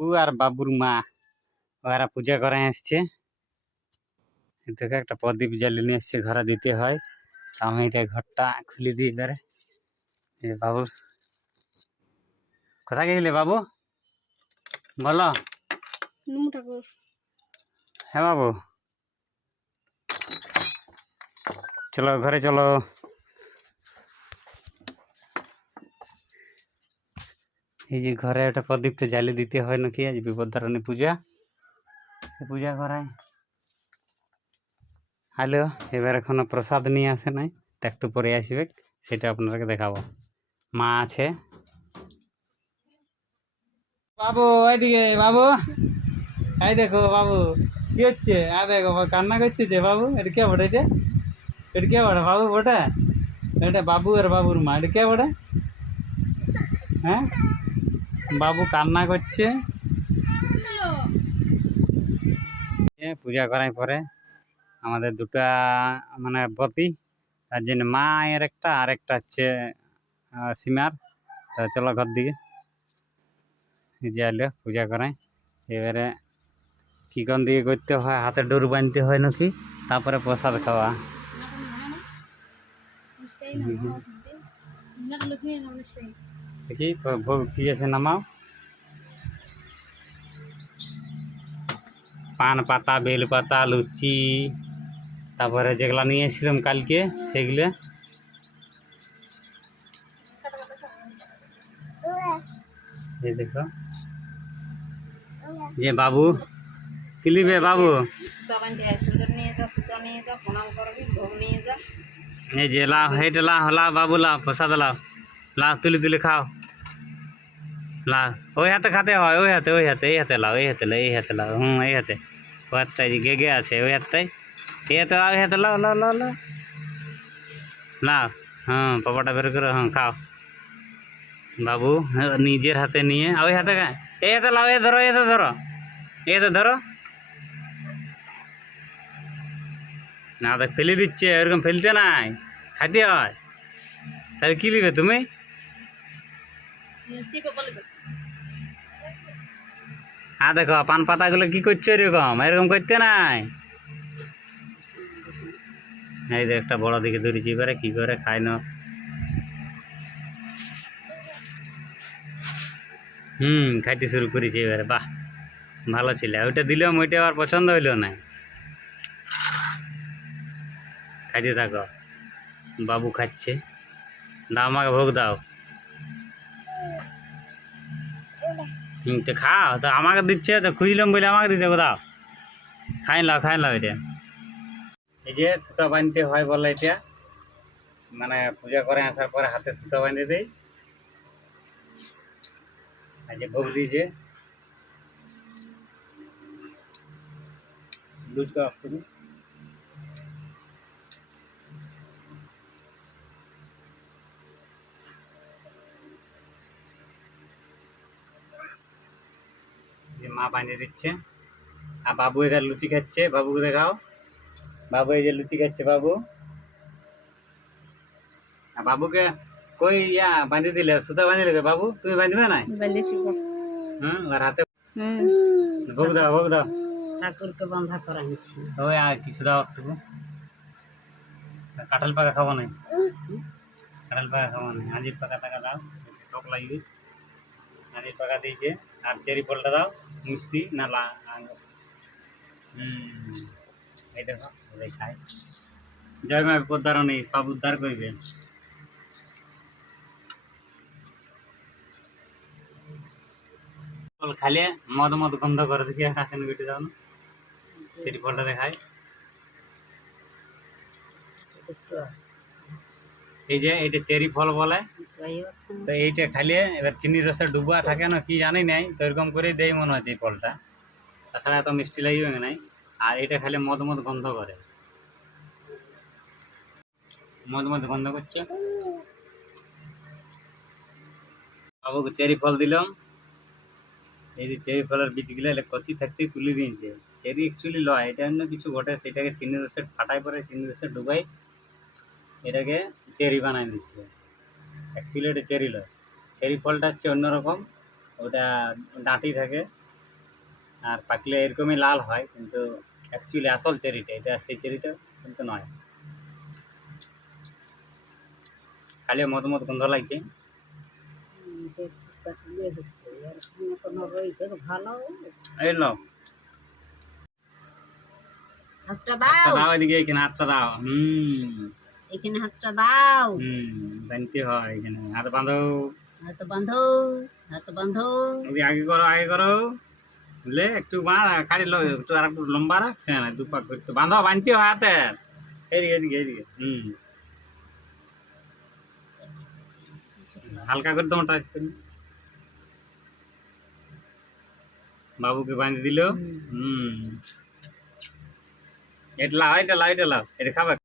ও আর বাবুর মা ওরা পূজা করে আসছে। দেখো একটা প্রদীপ জ্বালিয়ে নিয়ে এসছে, ঘরে দিতে হয়। আমি এটা ঘরটা খুলে দিই এবারে। বাবু কোথায় গেছিলে বাবু, বলো। হ্যাঁ বাবু, চলো ঘরে চলো। এই যে ঘরে একটা প্রদীপটা জ্বালিয়ে দিতে হয় নাকি, আজ বিপদতারিণী পূজা, পূজা করায়। হ্যালো, এবার এখনো প্রসাদ নিয়ে আসে নাই, তা একটু পরে আসবে, সেটা আপনাদেরকে দেখাবো। মা আছে। বাবু ওইদিকে বাবু, এই দেখো বাবু কি হচ্ছে, দেখো কান্না করছে যে বাবু। এটা কে বটে, এটা কে বটে বাবু, বটে এটা বাবু আর বাবুর মা। এটা কে বটে? হ্যাঁ, বাবু কান্না করছে। পূজা করার পরে আমাদের দুটা মানে বতি, তার জন্য মায়ের একটা আর একটা হচ্ছে সীমার। তা চলো ঘর দিকে যে এলো পূজা করায়। এবারে কি কোন দিকে করতে হয়, হাতে ডোর বাঁধতে হয় নাকি, তারপরে প্রসাদ খাওয়া। দেখি ভোগ কি আছে, নামাও। পান পাতা, বেল পাতা, লুচি, তারপরে যেগুলা নিয়ে এসেছিলাম কালকে সেগুলো। এই দেখো যে বাবু কি লিবে বাবু, এই যে লাও, এইটা লাও, লাও বাবু লাও, প্রসাদ লাও, লাও তুলি তুলি খাও, লাও। ওই হাতে খাতে হয়, ওই হাতে, ওই হাতে, এই হাতে লাও, এই হাতে লাও, এই হাতে লাও, এই হাতে, ওই হাতটাই গে গে আছে, ওই হাতটাই, এই হাতে লাও, এই হাতে লাও, লাও লাও লাও লাও। পাপাটা বের করো, খাও বাবু। নিজের হাতে নিয়ে ওই হাতে, এই হাতে লাও, এ ধরো, এতে ধরো, এতে ধরো। না তো ফেলে দিচ্ছে, ওরকম ফেলতে নাই, খাইতে হয়। তাহলে কি লিবে তুমি? দেখো পান পাতাগুলো কি করছো, এরকম এরকম করতে নাই। এই যে একটা বড় দিকে ধরেছি, এবারে কি করে খাই না। খাইতে শুরু করেছি এবারে। বাহ, ভালো ছিল। ওইটা দিলাম, ওইটা আবার পছন্দ হইল না। খাইতে থাকো, বাবু খাচ্ছে। দাও আমাকে ভোগ দাও। তো খাও, তো আমাকে দিচ্ছে, তো খুঁজলাম বলে আমাকে দিতে, দাও খাই লাও, খাই লাও। এটা এই যে সুতা বাঁধতে হয় বলে, এটা মানে পূজা করে আসার পরে হাতে সুতা বাঁধে দেয়। আর যে ভোগ দিয়েছে লুচ का आपको যে মা বানিয়ে দিচ্ছে। আর বাবু এদের লুচি খাচ্ছে, বাবুকে দেখাও। বাবু এই যে লুচি খাচ্ছে বাবু। আর বাবুকে কই বাঁধি দিলে, সুতা বাঁধিলে বাবু, তুমি বাঁধবে না? আর হাতে ভোগ দাও, ভোগ দাও, ঠাকুরকে বন্ধা করাচ্ছি। ওই আর কিছু দাও একটু। কাঁঠাল পাকা খাবো না, কাঁঠাল পাকা খাবো না, আঞ্জির পাকা টাকা দাও, টক লাগবে। আঞ্জির পাকা দিয়েছে। আর চেরি ফলটা দাও, মিষ্টি না এই দেখো সবাই খায়। জয় মা বিপদতারিণী, সব উদ্ধার করবে। খালে মদ মদ গন্ধ করে, দেখি কাছে বেটে যাও না, চেরি ফলটা দেখায়। এই যে এইটা চেরি ফল বলে। তো এইটা খালিয়ে এবার চিনির রসে ডুবা থাকে না, কি জানি নাই, তো এরকম করে দেয় মনে হচ্ছে এই ফলটা। তাছাড়া এত মিষ্টি লাগবে নাই। আর এটা খালি মদ মদ গন্ধ করে, মদ মদ গন্ধ করছে। বাবুকে চেরি ফল দিলাম। এই যে চেরি ফলের বীজগুলো এটা কচি থাকতেই তুলে দিয়েছে। চেরি অ্যাকচুয়ালি লয়, এটা অন্য কিছু ঘটে, সেটাকে চিনির রসে ফাটাই পরে চিনির রসে ডুবাই এটাকে চেরি বানাই দিচ্ছে। অ্যাকচুয়ালি এটা চেরি লয়, চেরি ফলটা হচ্ছে অন্যরকম, ওটা ডাঁটি থাকে, আর পাকলে এরকমই লাল হয়, কিন্তু অ্যাকচুয়ালি আসল চেরিটা এটা, সেই চেরিটা কিন্তু নয়, খালি মত মত গন্ধ লাগছে। এই নাও, হাতটা হাতটা দাও, দাও এদিকে, এখানে হাতটা দাও। এখানে হাতটা দাও। বানতে হয় এখানে, হাত বাঁধো, হাত বাঁধো, হাত বাঁধো। ওদিকে আগে করো, আগে করো, লে একটু কাড়ি লো, একটু আর একটু লম্বা রাখছে না, দুপাক করতে বাঁধো, বানতে হয় হাতে, এদিকে এদিকে এদিকে। হালকা করে তোমার টাচ করি, বাবুকে বাঁধে দিল। এটা লাও, এটা লাও, এটা লাও, এটা খাবে।